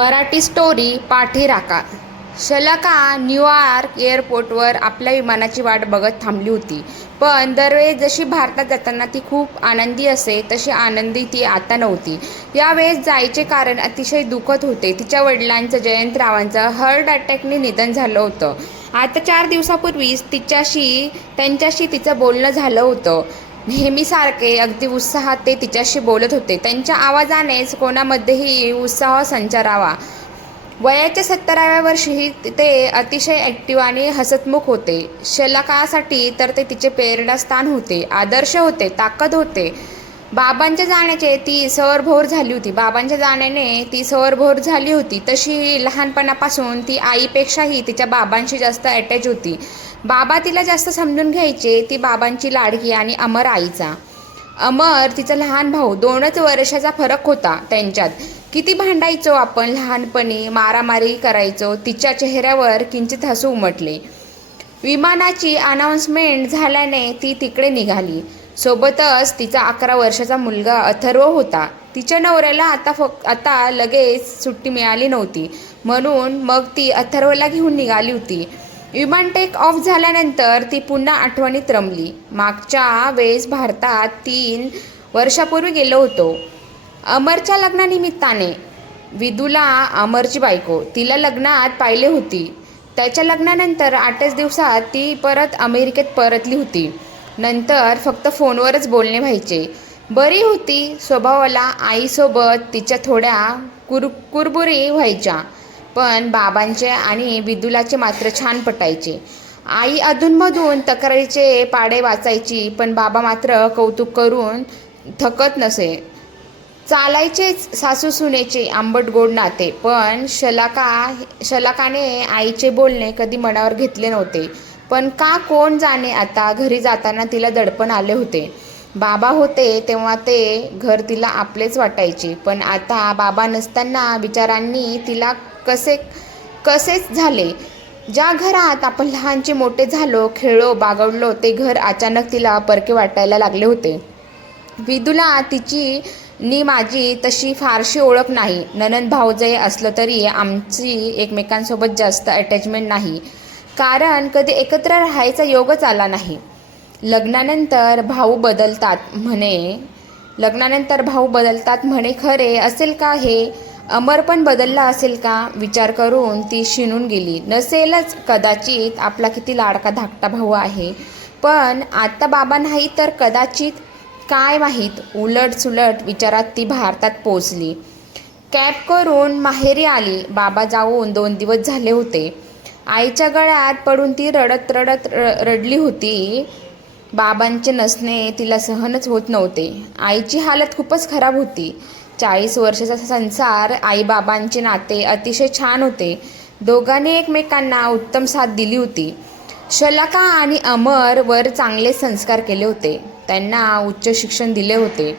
Marathi story पाठीराखा. शलाका New York एअरपोर्टवर आपल्या विमानाची वाट बघत थांबली होती. पण दरवेळेस जशी भारतात जाताना ती खूप आनंदी असे तशी आनंदी ती आता नव्हती. यावेळेस जायचे कारण अतिशय दुःखद होते. तिच्या वडिलांचं जयंतरावांचं हार्ट अटॅकने निधन झालं होतं. आता 4 दिवसापूर्वीच त्यांच्याशी तिचं बोलणं झालं होतं. नेहमीसारखे अगदी उत्साहात ते तिच्याशी बोलत होते. त्यांच्या आवाजानेच कोणामध्येही उत्साह संचारावा. वयाच्या 70व्या वर्षी ते अतिशय ॲक्टिव्ह आणि हसतमुख होते. शलाकासाठी तर ते तिचे प्रेरणास्थान होते, आदर्श होते, ताकद होते. बाबांच्या जाण्याने ती सवरभोर झाली होती. तशी लहानपणापासून ती आईपेक्षाही तिच्या बाबांशी जास्त अटॅच होती. बाबा तिला जास्त समजून घ्यायचे. ती बाबांची लाडकी आणि अमर आईचा. अमर तिचा लहान भाऊ, 2च वर्षाचा फरक होता त्यांच्यात. किती भांडायचो आपण लहानपणी, मारामारी करायचो. तिच्या चेहऱ्यावर किंचित हसू उमटले. विमानाची अनाउन्समेंट झाल्याने ती तिकडे निघाली. सोबतच तिचा 11 वर्षाचा मुलगा अथर्व होता. तिच्या नवऱ्याला आता लगेच सुट्टी मिळाली नव्हती, म्हणून मग ती अथर्वला घेऊन निघाली होती. विमान टेक ऑफ झाल्यानंतर ती पुन्हा आठवणीत रमली. मागच्या वेळेस भारतात 3 वर्षापूर्वी गेलो होतो, अमरच्या लग्नानिमित्ताने. विदूला, अमरची बायको, तिला लग्नात पाहिले होती. त्याच्या लग्नानंतर 8च दिवसात ती परत अमेरिकेत परतली होती. नंतर फक्त फोनवरच बोलणे व्हायचे. बरी होती स्वभावाला. आईसोबत तिच्या थोड्या कुरबुरी व्हायच्या, पण बाबांचे आणि विदुलाचे मात्र छान पटायचे. आई अधूनमधून तक्रारीचे पाढे वाचायची, पण बाबा मात्र कौतुक करून थकत नसे. चालायचेच सासू-सुनेचे आंबट गोड नाते. पण शलाकाने आईचे बोलणे कधी मनावर घेतले नव्हते. पण का कोण जाणे, आता घरी जाताना तिला दडपण आले होते. बाबा होते तेव्हा ते घर तिला आपलेच वाटायचे, पण आता बाबा नसताना विचारांनी तिला कसेच झाले. ज्या घरात आपण लहानचे मोठे झालो, खेळलो, बागडलो, ते घर अचानक तिला परके वाटायला लागले होते. विदूला तिची नि माझी तशी फारशी ओळख नाही. नणंद भावजय असलं तरी आमची एकमेकांसोबत जास्त अटॅचमेंट नाही, कारण कधी एकत्र राहायचा योगच आला नाही. लग्नानंतर भाऊ बदलतात म्हणे खरे असेल का हे? अमर पण बदलला असेल का? विचार करून ती शिणून गेली. नसेलच कदाचित. आपला किती लाडका धाकटा भाऊ आहे, पण आता बाबा नाही तर कदाचित, काय माहीत. उलट विचारात ती भारतात पोचली. कॅब करून माहेरी आली. बाबा जाऊन 2 दिवस झाले होते. आईच्या गळ्यात पडून ती रडत रडली होती. बाबांचे नसणे तिला सहनच होत नव्हते. आईची हालत खूपच खराब होती. 40 वर्षाचा संसार, आईबाबांचे नाते अतिशय छान होते. दोघांनी एकमेकांना उत्तम साथ दिली होती. शलाका आणि अमर वर चांगले संस्कार केले होते. त्यांना उच्च शिक्षण दिले होते.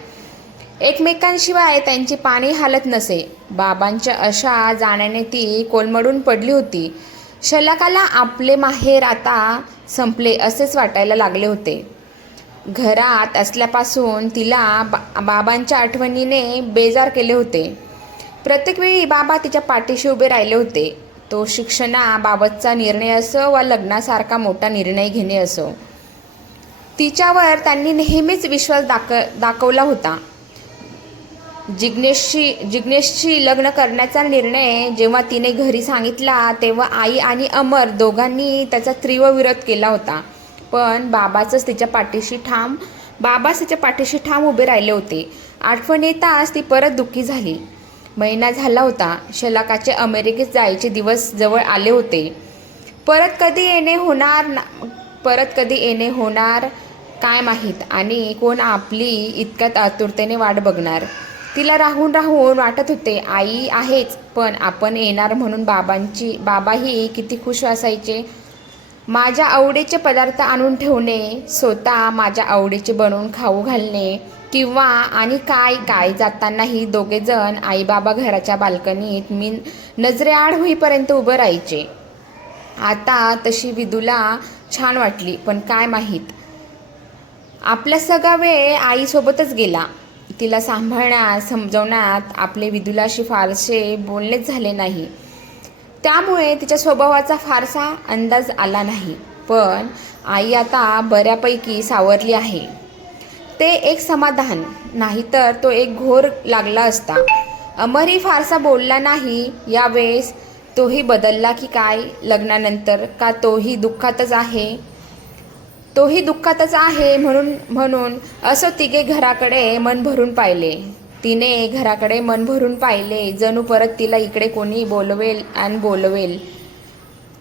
एकमेकांशिवाय त्यांची पाणी हालत नसे. बाबांच्या अशा जाण्याने ती कोलमडून पडली होती. शलाकाला आपले माहेर आता संपले असेच वाटायला लागले होते. घरात असल्यापासून तिला बाबांच्या आठवणीने बेजार केले होते. प्रत्येक वेळी बाबा तिच्या पाठीशी उभे राहिले होते. तो शिक्षणाबाबतचा निर्णय असो वा लग्नासारखा मोठा निर्णय घेणे असो, तिच्यावर त्यांनी नेहमीच विश्वास दाखवला होता. जिग्नेशशी लग्न करण्याचा निर्णय जेव्हा तिने घरी सांगितला, तेव्हा आई आणि अमर दोघांनी त्याचा तीव्र विरोध केला होता. पण बाबाच तिच्या पाठीशी ठाम उभे राहिले होते. आठवण येताच ती परत दुःखी झाली. महिना झाला होता. शलाकाचे अमेरिकेत जायचे दिवस जवळ आले होते. परत कधी येणे होणार काय माहीत, आणि कोण आपली इतक्यात आतुरतेने वाट बघणार. तिला राहून वाटत होते, आई आहेच, पण आपण येणार म्हणून बाबाही किती खुश असायचे. माझ्या आवडीचे पदार्थ आणून ठेवणे, स्वतः माझ्या आवडीचे बनवून खाऊ घालणे, किंवा आणि काय जातानाही दोघेजण आईबाबा घराच्या बाल्कनीत मी नजरेआड होईपर्यंत उभं राहायचे. आता तशी विदूला छान वाटली, पण काय माहीत, आपला सगळा वेळ आईसोबतच गेला. तिला सांभाळण्यात समजवण्यात आपले विदुलाशी फारसे बोलणेच झाले नाही. त्यामुळे तिच्या स्वभावाचा फारसा अंदाज आला नाही. पण आई आता बऱ्यापैकी सावरली आहे, ते एक समाधान. नाहीतर तो एक घोर लागला असता. अमरही फारसा बोलला नाही यावेळेस. तोही बदलला की काय लग्नानंतर? का तोही दुःखातच आहे म्हणून असं तिघे घराकडे मन भरून पाहिले. तिने घराकडे मन भरून पाहिले, जणू परत तिला इकडे कोणी बोलवेल.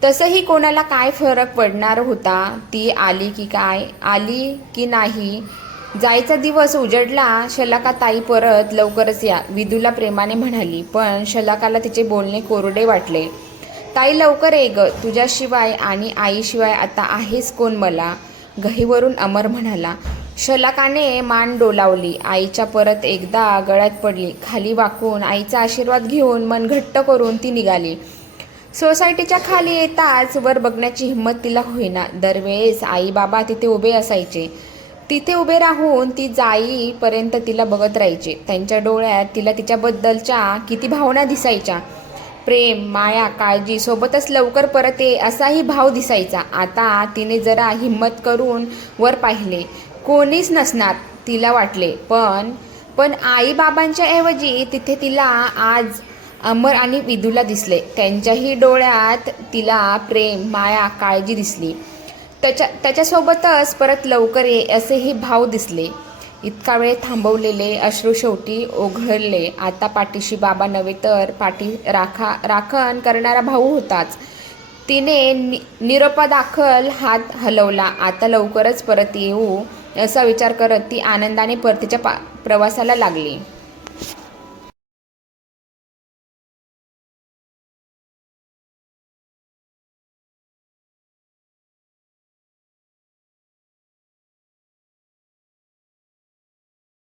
तसंही कोणाला काय फरक पडणार होता? ती आली की नाही? जायचा दिवस उजडला. शलाका ताई परत लवकरच या, विदूला प्रेमाने म्हणाली. पण शलाकाला तिचे बोलणे कोरडे वाटले. ताई लवकर ये ग, तुझ्याशिवाय आणि आईशिवाय आता आहेस कोण मला? घहीवरून अमर म्हणाला. शलाकाने मान डोलावली. आईच्या परत एकदा गळ्यात पडली. खाली वाकून आईचा आशीर्वाद घेऊन मन घट्ट करून ती निघाली. सोसायटीच्या खाली येताच वर बघण्याची हिंमत तिला होईना. दरवेळेस आई बाबा तिथे उभे असायचे. तिथे उभे राहून ती जाईपर्यंत तिला बघत राहायचे. त्यांच्या डोळ्यात तिला तिच्याबद्दलच्या किती भावना दिसायच्या. प्रेम, माया, काळजी, सोबतच लवकर परत ये असाही भाव दिसायचा. आता तिने जरा हिंमत करून वर पाहिले. कोणीच नसणार तिला वाटले. पण आई बाबांच्या ऐवजी तिथे तिला आज अमर आणि विदूला दिसले. त्यांच्याही डोळ्यात तिला प्रेम, माया, काळजी दिसली. त्याच्यासोबतच परत लवकर ये असेही भाव दिसले. इतका वेळ थांबवलेले अश्रू शेवटी ओघळले. आता पाठीशी बाबा नव्हे तर पाठी राखण करणारा भाऊ होताच. तिने निरोपादाखल हात हलवला. आता लवकरच परत येऊ असा विचार करत ती आनंदाने परतीच्या प्रवासाला लागली.